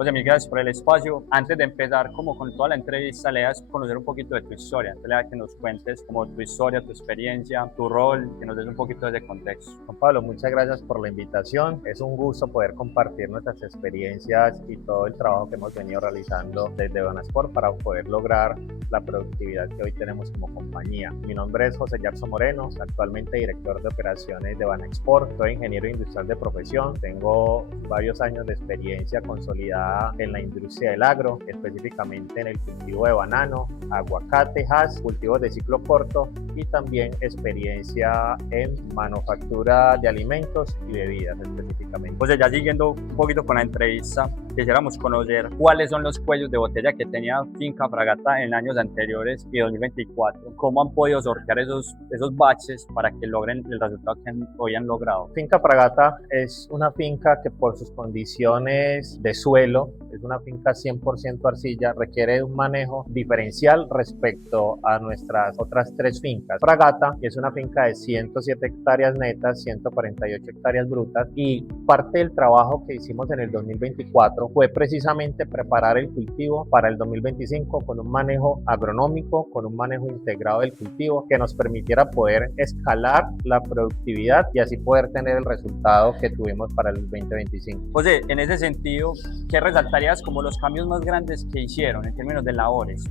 José, mil gracias por el espacio. Antes de empezar como con toda la entrevista, le das conocer un poquito de tu historia. Entonces, le da que nos cuentes como tu historia, tu experiencia, tu rol, que nos des un poquito de ese contexto. Juan Pablo, muchas gracias por la invitación. Es un gusto poder compartir nuestras experiencias y todo el trabajo que hemos venido realizando desde Banasport para poder lograr la productividad que hoy tenemos como compañía. Mi nombre es José Yarzo Moreno, actualmente director de operaciones de Banasport. Soy ingeniero industrial de profesión. Tengo varios años de experiencia consolidada en la industria del agro, específicamente en el cultivo de banano, aguacate, haz, cultivos de ciclo corto y también experiencia en manufactura de alimentos y bebidas específicamente. José, ya siguiendo un poquito con la entrevista, quisiéramos conocer cuáles son los cuellos de botella que tenía Finca Fragata en años anteriores y 2024. ¿Cómo han podido sortear esos baches para que logren el resultado que hoy han logrado? Finca Fragata es una finca que por sus condiciones de suelo, es una finca 100% arcilla, requiere un manejo diferencial respecto a nuestras otras tres fincas. Fragata es una finca de 107 hectáreas netas, 148 hectáreas brutas, y parte del trabajo que hicimos en el 2024 fue precisamente preparar el cultivo para el 2025 con un manejo agronómico, con un manejo integrado del cultivo que nos permitiera poder escalar la productividad y así poder tener el resultado que tuvimos para el 2025. José, en ese sentido, ¿qué resaltarías como los cambios más grandes que hicieron en términos de labores?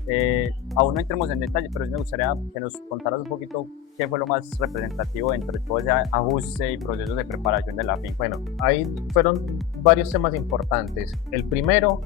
Aún no entremos en detalle, pero sí me gustaría que nos contaras un poquito qué fue lo más representativo dentro de todo ese ajuste y procesos de preparación de la finca. Bueno, ahí fueron varios temas importantes. El primero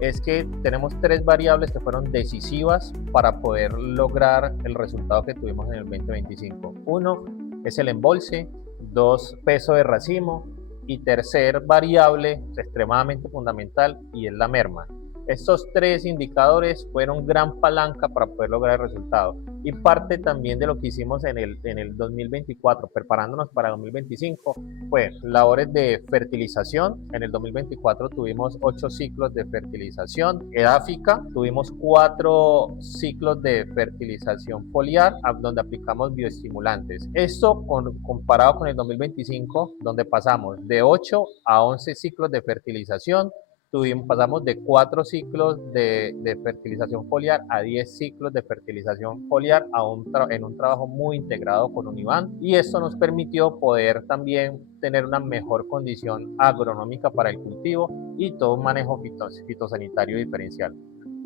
es que tenemos tres variables que fueron decisivas para poder lograr el resultado que tuvimos en el 2025. Uno es el embolse, dos, peso de racimo, y tercer variable extremadamente fundamental y es la merma. Estos tres indicadores fueron gran palanca para poder lograr el resultado y parte también de lo que hicimos en el 2024, preparándonos para 2025, fue labores de fertilización. En el 2024 tuvimos 8 ciclos de fertilización edáfica, tuvimos 4 ciclos de fertilización foliar, donde aplicamos bioestimulantes. Esto comparado con el 2025, donde pasamos de 8 a 11 ciclos de fertilización. Pasamos de 4 ciclos de fertilización foliar a 10 ciclos de fertilización foliar en un trabajo muy integrado con Univan, y esto nos permitió poder también tener una mejor condición agronómica para el cultivo y todo un manejo fitosanitario diferencial.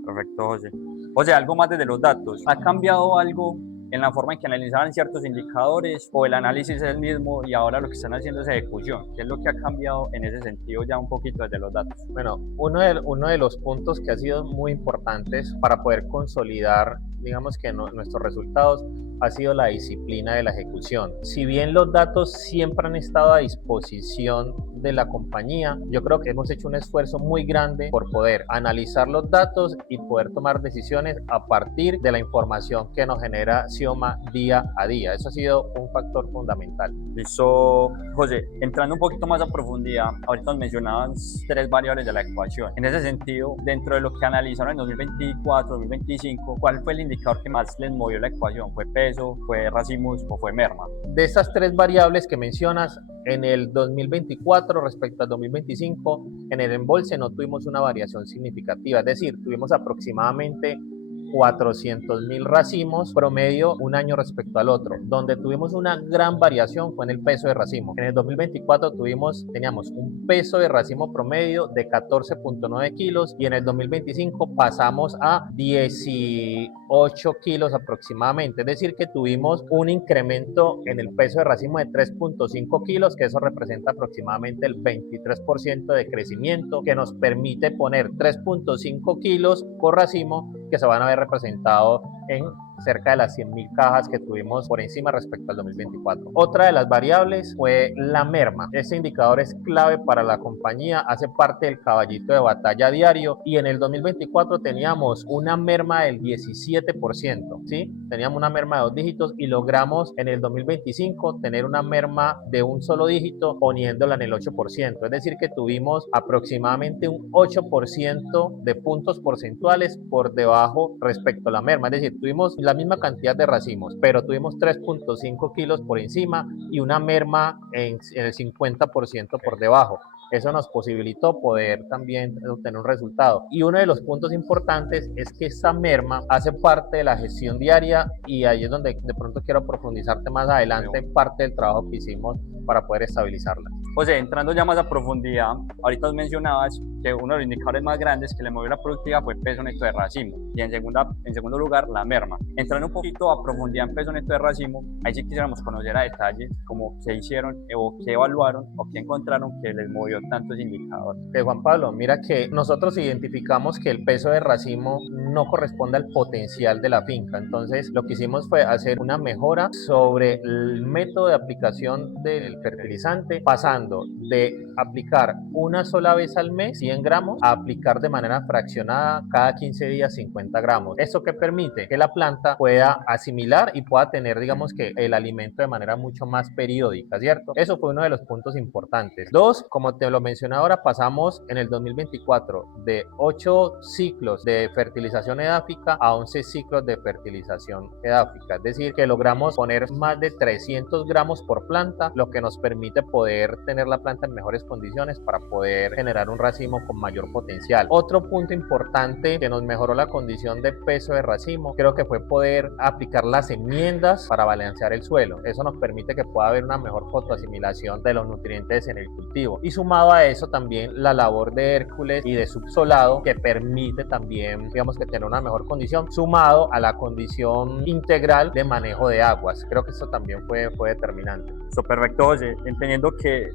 Perfecto, José. José, algo más desde los datos. ¿Ha cambiado algo en la forma en que analizaban ciertos indicadores o el análisis es el mismo y ahora lo que están haciendo es ejecución? ¿Qué es lo que ha cambiado en ese sentido ya un poquito desde los datos? Bueno, uno de los puntos que ha sido muy importantes para poder consolidar, digamos que nuestros resultados, ha sido la disciplina de la ejecución. Si bien los datos siempre han estado a disposición de la compañía, yo creo que hemos hecho un esfuerzo muy grande por poder analizar los datos y poder tomar decisiones a partir de la información que nos genera Sioma día a día. Eso ha sido un factor fundamental. Listo, José, entrando un poquito más a profundidad, ahorita nos mencionaban tres variables de la ecuación. En ese sentido, dentro de lo que analizaron en 2024, 2025, ¿cuál fue el indicador que más les movió la ecuación? ¿Fue peso, fue racimos o fue merma? De esas tres variables que mencionas, en el 2024 respecto al 2025, en el embolse no tuvimos una variación significativa, es decir, tuvimos aproximadamente 400.000 racimos promedio un año respecto al otro. Donde tuvimos una gran variación fue en el peso de racimo. En el 2024 teníamos un peso de racimo promedio de 14.9 kilos y en el 2025 pasamos a 18 kilos aproximadamente. Es decir, que tuvimos un incremento en el peso de racimo de 3.5 kilos, que eso representa aproximadamente el 23% de crecimiento, que nos permite poner 3.5 kilos por racimo que se van a ver representado en cerca de las 100.000 cajas que tuvimos por encima respecto al 2024. Otra de las variables fue la merma. Este indicador es clave para la compañía, hace parte del caballito de batalla diario y en el 2024 teníamos una merma del 17%, ¿sí? Teníamos una merma de 2 dígitos y logramos en el 2025 tener una merma de un solo dígito poniéndola en el 8%, es decir que tuvimos aproximadamente un 8% de puntos porcentuales por debajo respecto a la merma, es decir, tuvimos la misma cantidad de racimos, pero tuvimos 3.5 kilos por encima y una merma en el 50% por debajo. eso nos posibilitó poder también obtener un resultado. Y uno de los puntos importantes es que esta merma hace parte de la gestión diaria y ahí es donde de pronto quiero profundizarte más adelante parte del trabajo que hicimos para poder estabilizarla. José, entrando ya más a profundidad, ahorita os mencionabas que uno de los indicadores más grandes que le movió la productividad fue el peso neto de racimo y en segundo lugar la merma. Entrando un poquito a profundidad en peso neto de racimo, ahí sí quisiéramos conocer a detalle cómo qué hicieron o qué evaluaron o qué encontraron que les movió tanto ese indicador. Juan Pablo, mira que nosotros identificamos que el peso de racimo no corresponde al potencial de la finca, entonces lo que hicimos fue hacer una mejora sobre el método de aplicación del fertilizante, pasando de aplicar una sola vez al mes 100 gramos a aplicar de manera fraccionada cada 15 días 50 gramos. Eso que permite que la planta pueda asimilar y pueda tener, digamos que el alimento de manera mucho más periódica, ¿cierto? Eso fue uno de los puntos importantes. Dos, como te lo mencioné ahora, pasamos en el 2024 de 8 ciclos de fertilización edáfica a 11 ciclos de fertilización edáfica, es decir, que logramos poner más de 300 gramos por planta, lo que nos permite poder tener la planta en mejores condiciones para poder generar un racimo con mayor potencial. Otro punto importante que nos mejoró la condición de peso de racimo, creo que fue poder aplicar las enmiendas para balancear el suelo. Eso nos permite que pueda haber una mejor fotoasimilación de los nutrientes en el cultivo. Y sumado a eso también la labor de Hércules y de subsolado que permite también, digamos que tener una mejor condición, sumado a la condición integral de manejo de aguas. Creo que eso también fue determinante. Eso, perfecto, José. Entendiendo que,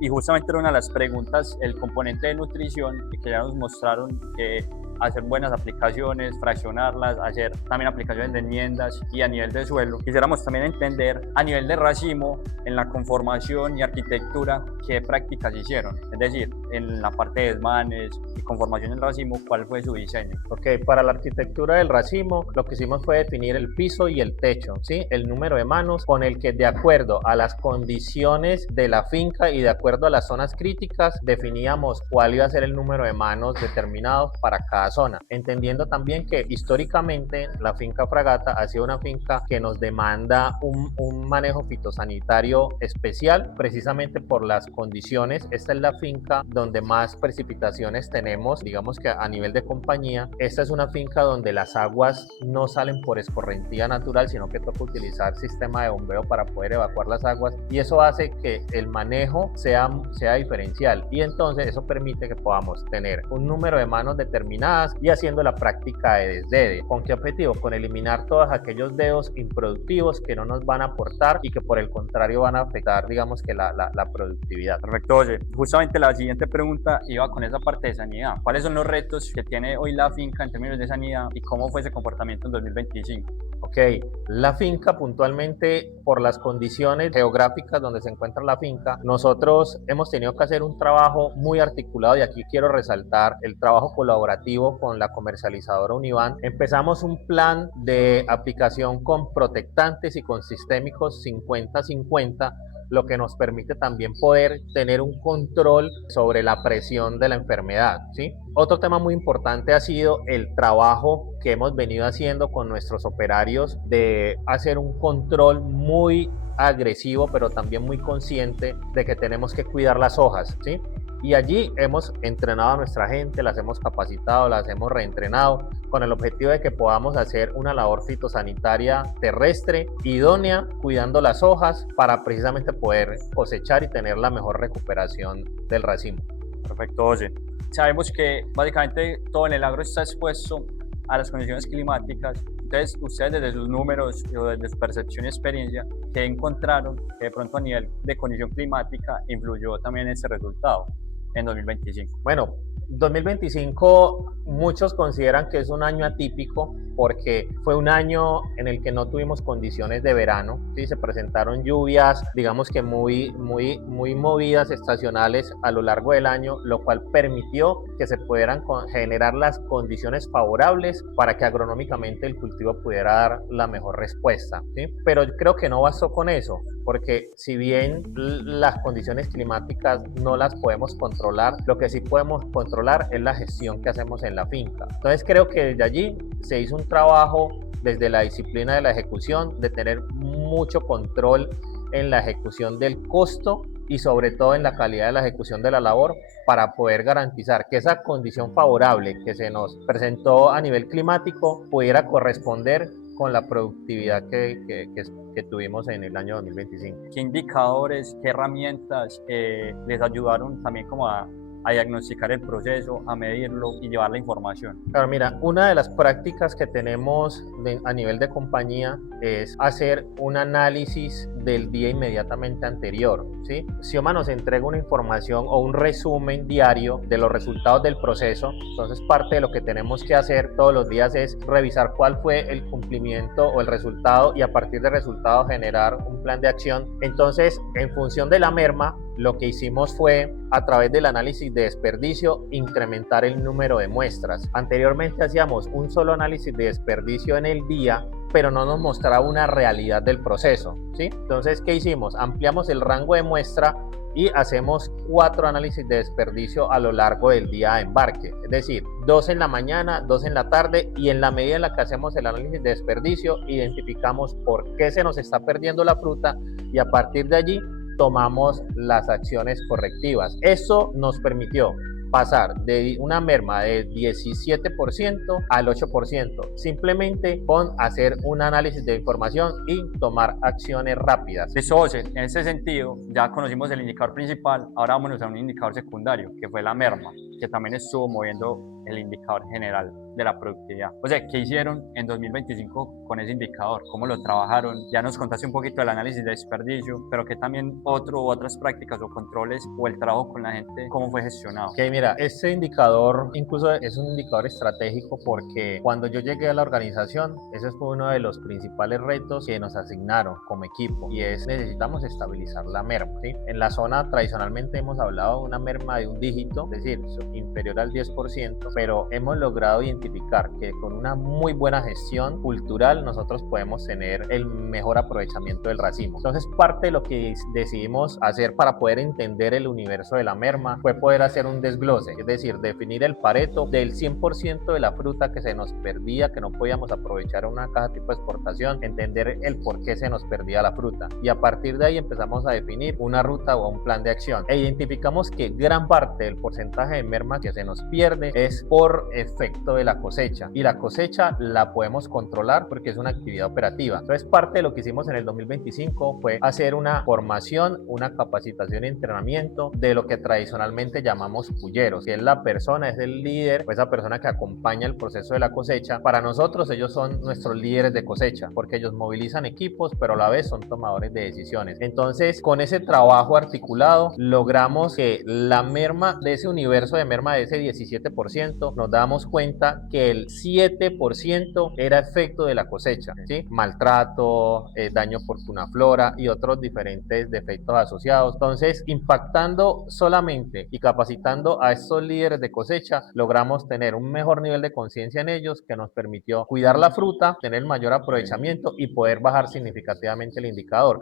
y justamente era una de las preguntas, el componente de nutrición, que ya nos mostraron que hacer buenas aplicaciones, fraccionarlas, hacer también aplicaciones de enmiendas y a nivel de suelo. Quisiéramos también entender a nivel de racimo, en la conformación y arquitectura, qué prácticas hicieron. Es decir, en la parte de desmanes y conformación en racimo, ¿cuál fue su diseño? Ok, para la arquitectura del racimo, lo que hicimos fue definir el piso y el techo, ¿sí? El número de manos con el que de acuerdo a las condiciones de la finca y de acuerdo a las zonas críticas, definíamos cuál iba a ser el número de manos determinado para cada zona, entendiendo también que históricamente la finca Fragata ha sido una finca que nos demanda un manejo fitosanitario especial precisamente por las condiciones. Esta es la finca donde más precipitaciones tenemos, digamos que a nivel de compañía. Esta es una finca donde las aguas no salen por escorrentía natural, sino que toca utilizar sistema de bombeo para poder evacuar las aguas y eso hace que el manejo sea diferencial y entonces eso permite que podamos tener un número de manos determinadas y haciendo la práctica de desdede. ¿Con qué objetivo? Con eliminar todos aquellos dedos improductivos que no nos van a aportar y que por el contrario van a afectar, digamos que la productividad. Perfecto, José. Justamente la siguiente pregunta iba con esa parte de sanidad. ¿Cuáles son los retos que tiene hoy la finca en términos de sanidad y cómo fue ese comportamiento en 2025? Ok, la finca puntualmente por las condiciones geográficas donde se encuentra la finca, nosotros hemos tenido que hacer un trabajo muy articulado y aquí quiero resaltar el trabajo colaborativo con la comercializadora Univan. Empezamos un plan de aplicación con protectantes y con sistémicos 50-50, lo que nos permite también poder tener un control sobre la presión de la enfermedad, ¿sí? Otro tema muy importante ha sido el trabajo que hemos venido haciendo con nuestros operarios de hacer un control muy agresivo, pero también muy consciente de que tenemos que cuidar las hojas, ¿sí? Y allí hemos entrenado a nuestra gente, las hemos capacitado, las hemos reentrenado con el objetivo de que podamos hacer una labor fitosanitaria terrestre idónea, cuidando las hojas para precisamente poder cosechar y tener la mejor recuperación del racimo. Perfecto, José. Sabemos que básicamente todo en el agro está expuesto a las condiciones climáticas. Entonces, ustedes desde sus números o desde su percepción y experiencia, ¿qué encontraron que de pronto a nivel de condición climática influyó también en ese resultado en 2025? Bueno, 2025 muchos consideran que es un año atípico porque fue un año en el que no tuvimos condiciones de verano, ¿sí? Se presentaron lluvias, digamos que muy movidas, estacionales a lo largo del año, lo cual permitió que se pudieran generar las condiciones favorables para que agronómicamente el cultivo pudiera dar la mejor respuesta, ¿sí? Pero creo que no bastó con eso, porque si bien las condiciones climáticas no las podemos controlar, lo que sí podemos controlar es la gestión que hacemos en la finca. Entonces creo que desde allí se hizo un trabajo desde la disciplina de la ejecución, de tener mucho control en la ejecución del costo y sobre todo en la calidad de la ejecución de la labor para poder garantizar que esa condición favorable que se nos presentó a nivel climático pudiera corresponder con la productividad que tuvimos en el año 2025. ¿Qué indicadores, qué herramientas les ayudaron también como a diagnosticar el proceso, a medirlo y llevar la información? Claro, mira, una de las prácticas que tenemos a nivel de compañía es hacer un análisis del día inmediatamente anterior, ¿sí? Sioma nos entrega una información o un resumen diario de los resultados del proceso. Entonces, parte de lo que tenemos que hacer todos los días es revisar cuál fue el cumplimiento o el resultado y a partir del resultado generar un plan de acción. Entonces, en función de la merma, lo que hicimos fue, a través del análisis de desperdicio, incrementar el número de muestras. Anteriormente hacíamos un solo análisis de desperdicio en el día, pero no nos mostraba una realidad del proceso, ¿sí? Entonces, ¿qué hicimos? Ampliamos el rango de muestra y hacemos 4 análisis de desperdicio a lo largo del día de embarque, es decir, 2 en la mañana, 2 en la tarde, y en la medida en la que hacemos el análisis de desperdicio, identificamos por qué se nos está perdiendo la fruta y a partir de allí tomamos las acciones correctivas. Eso nos permitió pasar de una merma de 17% al 8%, simplemente con hacer un análisis de información y tomar acciones rápidas. Listo, José, en ese sentido, ya conocimos el indicador principal, ahora vámonos a un indicador secundario, que fue la merma, que también estuvo moviendo el indicador general de la productividad. O sea, ¿qué hicieron en 2025 con ese indicador? ¿Cómo lo trabajaron? Ya nos contaste un poquito del análisis de desperdicio, pero que también otras prácticas o controles o el trabajo con la gente, ¿cómo fue gestionado? Ok, mira, este indicador incluso es un indicador estratégico porque cuando yo llegué a la organización, ese fue uno de los principales retos que nos asignaron como equipo y es necesitamos estabilizar la merma, ¿sí? En la zona tradicionalmente hemos hablado de una merma de un dígito, es decir, inferior al 10%, pero hemos logrado identificar que con una muy buena gestión cultural nosotros podemos tener el mejor aprovechamiento del racimo. Entonces, parte de lo que decidimos hacer para poder entender el universo de la merma fue poder hacer un desglose, es decir, definir el pareto del 100% de la fruta que se nos perdía, que no podíamos aprovechar en una caja tipo exportación, entender el por qué se nos perdía la fruta y a partir de ahí empezamos a definir una ruta o un plan de acción e identificamos que gran parte del porcentaje de merma que se nos pierde es por efecto de la cosecha y la cosecha la podemos controlar porque es una actividad operativa. Entonces, parte de lo que hicimos en el 2025 fue hacer una formación, una capacitación y entrenamiento de lo que tradicionalmente llamamos pulleros, que es la persona, es el líder o esa persona que acompaña el proceso de la cosecha. Para nosotros ellos son nuestros líderes de cosecha porque ellos movilizan equipos, pero a la vez son tomadores de decisiones. Entonces, con ese trabajo articulado logramos que la merma de ese universo de merma de ese 17% nos damos cuenta que el 7% era efecto de la cosecha, ¿sí? Maltrato, daño por funaflora y otros diferentes defectos asociados. Entonces, impactando solamente y capacitando a estos líderes de cosecha, logramos tener un mejor nivel de conciencia en ellos que nos permitió cuidar la fruta, tener mayor aprovechamiento y poder bajar significativamente el indicador.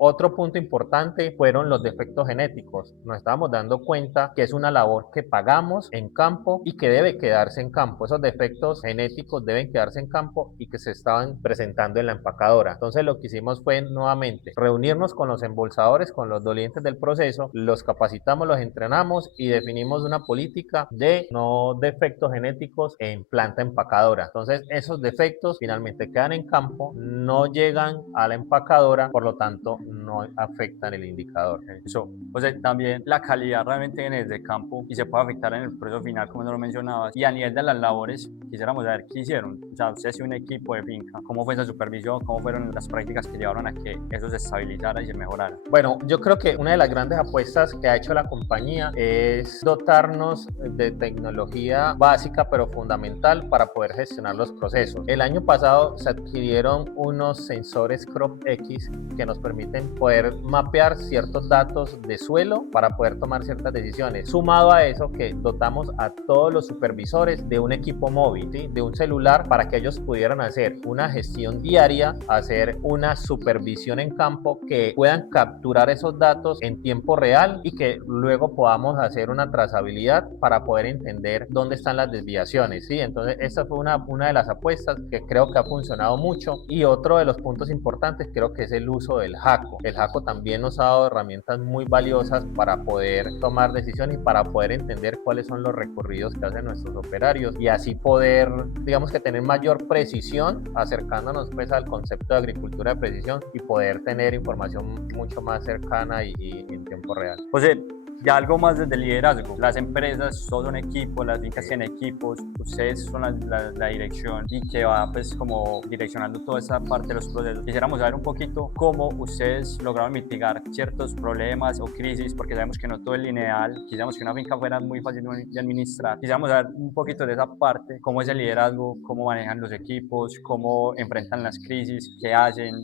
Otro punto importante fueron los defectos genéticos. Nos estábamos dando cuenta que es una labor que pagamos en campo y que debe quedarse en campo. Esos defectos genéticos deben quedarse en campo y que se estaban presentando en la empacadora. Entonces lo que hicimos fue nuevamente reunirnos con los embolsadores, con los dolientes del proceso, los capacitamos, los entrenamos y definimos una política de no defectos genéticos en planta empacadora. Entonces esos defectos finalmente quedan en campo, no llegan a la empacadora, por lo tanto no afectan el indicador. Eso, o sea, también la calidad realmente viene desde campo y se puede afectar en el proceso final, como no lo mencionabas. Y a nivel de las labores, quisiéramos saber qué hicieron. O sea, usted ha sido un equipo de finca, ¿cómo fue esa supervisión? ¿Cómo fueron las prácticas que llevaron a que eso se estabilizara y se mejorara? Bueno, yo creo que una de las grandes apuestas que ha hecho la compañía es dotarnos de tecnología básica pero fundamental para poder gestionar los procesos. El año pasado se adquirieron unos sensores Crop X que nos permiten poder mapear ciertos datos de suelo para poder tomar ciertas decisiones. Sumado a eso que dotamos a todos los supervisores de un equipo móvil, ¿sí? De un celular para que ellos pudieran hacer una gestión diaria, hacer una supervisión en campo, que puedan capturar esos datos en tiempo real y que luego podamos hacer una trazabilidad para poder entender dónde están las desviaciones, ¿sí? Entonces esta fue una de las apuestas que creo que ha funcionado mucho y otro de los puntos importantes creo que es el uso del hack. Jaco. El Jaco también nos ha dado herramientas muy valiosas para poder tomar decisiones y para poder entender cuáles son los recorridos que hacen nuestros operarios y así poder, digamos que tener mayor precisión, acercándonos pues al concepto de agricultura de precisión y poder tener información mucho más cercana y en tiempo real. José, ya algo más desde el liderazgo. Las empresas son equipos, las fincas tienen equipos, ustedes son la dirección y que va pues como direccionando toda esa parte de los procesos. Quisiéramos saber un poquito cómo ustedes lograron mitigar ciertos problemas o crisis, porque sabemos que no todo es lineal. Quisiéramos que una finca fuera muy fácil de administrar. Quisiéramos saber un poquito de esa parte, cómo es el liderazgo, cómo manejan los equipos, cómo enfrentan las crisis, qué hacen,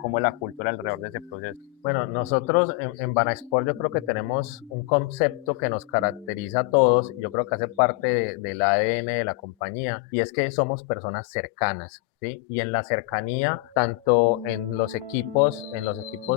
cómo es la cultura alrededor de ese proceso. Bueno, nosotros en Banaexport yo creo que tenemos un concepto que nos caracteriza a todos, yo creo que hace parte del ADN de la compañía, y es que somos personas cercanas, ¿sí? Y en la cercanía, tanto en los equipos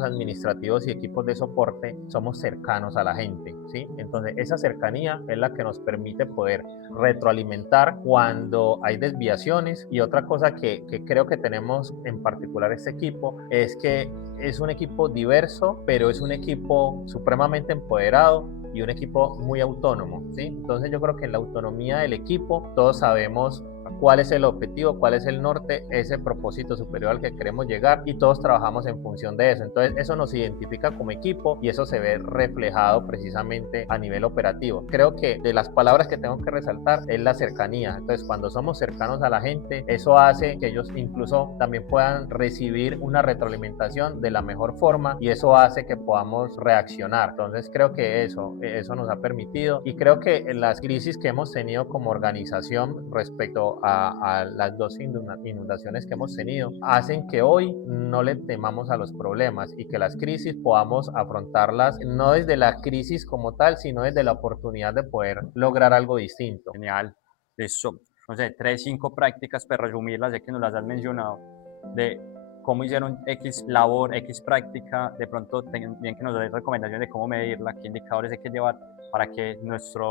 administrativos y equipos de soporte, somos cercanos a la gente, ¿sí? Entonces, esa cercanía es la que nos permite poder retroalimentar cuando hay desviaciones. Y otra cosa que creo que tenemos en particular este equipo es que es un equipo diverso, pero es un equipo supremamente empoderado y un equipo muy autónomo, ¿sí? Entonces yo creo que en la autonomía del equipo todos sabemos cuál es el objetivo, cuál es el norte, ese propósito superior al que queremos llegar y todos trabajamos en función de eso. Entonces eso nos identifica como equipo y eso se ve reflejado precisamente a nivel operativo. Creo que de las palabras que tengo que resaltar es la cercanía. Entonces cuando somos cercanos a la gente, eso hace que ellos incluso también puedan recibir una retroalimentación de la mejor forma y eso hace que podamos reaccionar. Entonces creo que eso nos ha permitido y creo que en las crisis que hemos tenido como organización respecto a las dos inundaciones que hemos tenido hacen que hoy no le temamos a los problemas y que las crisis podamos afrontarlas no desde la crisis como tal, sino desde la oportunidad de poder lograr algo distinto. Genial. Eso, no sé, 3, 5 prácticas para resumirlas, ya que nos las has mencionado, de cómo hicieron X labor, X práctica, de pronto bien que nos den recomendaciones de cómo medirla, qué indicadores hay que llevar para que nuestra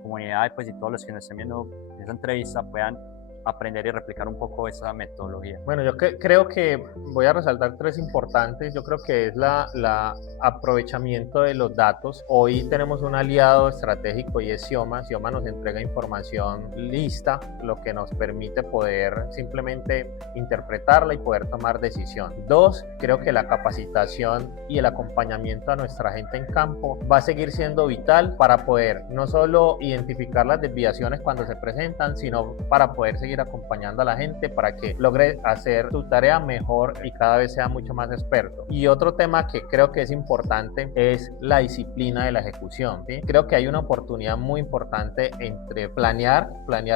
comunidad pues, y todos los que nos estén viendo esa entrevista puedan aprender y replicar un poco esa metodología. Bueno, yo creo que voy a resaltar tres importantes. Yo creo que es la aprovechamiento de los datos. Hoy tenemos un aliado estratégico y es Sioma. Sioma nos entrega información lista, lo que nos permite poder simplemente interpretarla y poder tomar decisión. Dos, creo que la capacitación y el acompañamiento a nuestra gente en campo va a seguir siendo vital para poder no solo identificar las desviaciones cuando se presentan, sino para poder seguir acompañando a la gente para que logre hacer su tarea mejor y cada vez sea mucho más experto. Y otro tema que creo que es importante es la disciplina de la ejecución, ¿sí? Creo que hay una oportunidad muy importante entre planear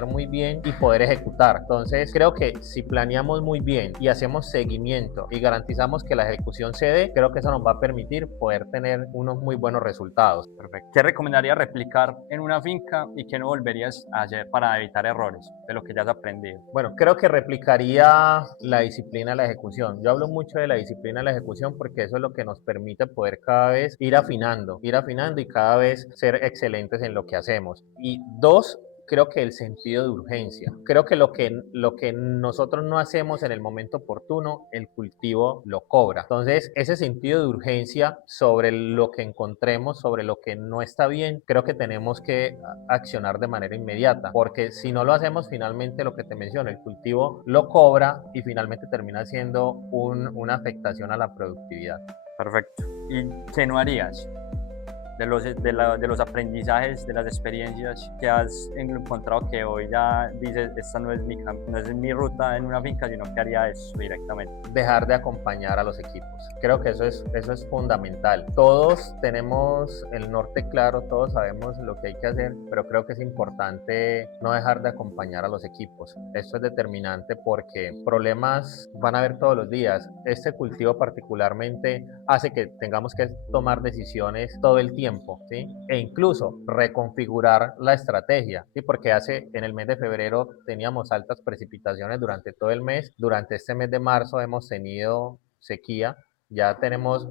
muy bien y poder ejecutar. Entonces creo que si planeamos muy bien y hacemos seguimiento y garantizamos que la ejecución se dé, creo que eso nos va a permitir poder tener unos muy buenos resultados. Perfecto. ¿Qué recomendarías replicar en una finca y qué no volverías a hacer para evitar errores de lo que ya has aprendido? Bueno, creo que replicaría la disciplina de la ejecución. Yo hablo mucho de la disciplina de la ejecución porque eso es lo que nos permite poder cada vez ir afinando y cada vez ser excelentes en lo que hacemos. Y dos, creo que el sentido de urgencia. Creo que lo que nosotros no hacemos en el momento oportuno, el cultivo lo cobra. Entonces, ese sentido de urgencia sobre lo que encontremos, sobre lo que no está bien, creo que tenemos que accionar de manera inmediata, porque si no lo hacemos, finalmente lo que te menciono, el cultivo lo cobra y finalmente termina siendo una afectación a la productividad. Perfecto. ¿Y qué no harías? De los aprendizajes, de las experiencias que has encontrado que hoy ya dices, esta no es mi ruta en una finca, sino que haría eso directamente. Dejar de acompañar a los equipos. Creo que eso es fundamental. Todos tenemos el norte claro, todos sabemos lo que hay que hacer, pero creo que es importante no dejar de acompañar a los equipos. Esto es determinante porque problemas van a haber todos los días. Este cultivo particularmente hace que tengamos que tomar decisiones todo el tiempo, ¿sí? E incluso reconfigurar la estrategia, ¿sí? Porque en el mes de febrero teníamos altas precipitaciones durante todo el mes, durante este mes de marzo hemos tenido sequía ya tenemos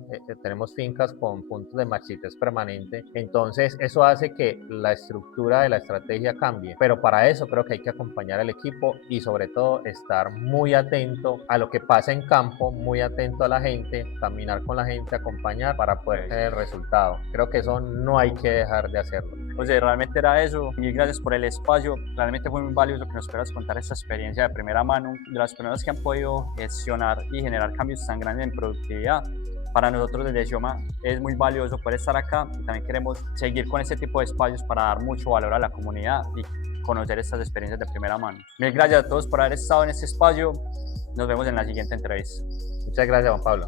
fincas con puntos de maxites permanente, entonces eso hace que la estructura de la estrategia cambie, pero para eso creo que hay que acompañar al equipo y sobre todo estar muy atento a lo que pasa en campo, muy atento a la gente, caminar con la gente, acompañar para poder tener el resultado. Creo que eso no hay que dejar de hacerlo. Oye, realmente era eso. Mil gracias por el espacio. Realmente fue muy valioso que nos puedas contar esta experiencia de primera mano, de las personas que han podido gestionar y generar cambios tan grandes en productividad. Para nosotros desde Xioma es muy valioso poder estar acá y también queremos seguir con este tipo de espacios para dar mucho valor a la comunidad y conocer estas experiencias de primera mano. Mil gracias a todos por haber estado en este espacio. Nos vemos en la siguiente entrevista. Muchas gracias, Juan Pablo.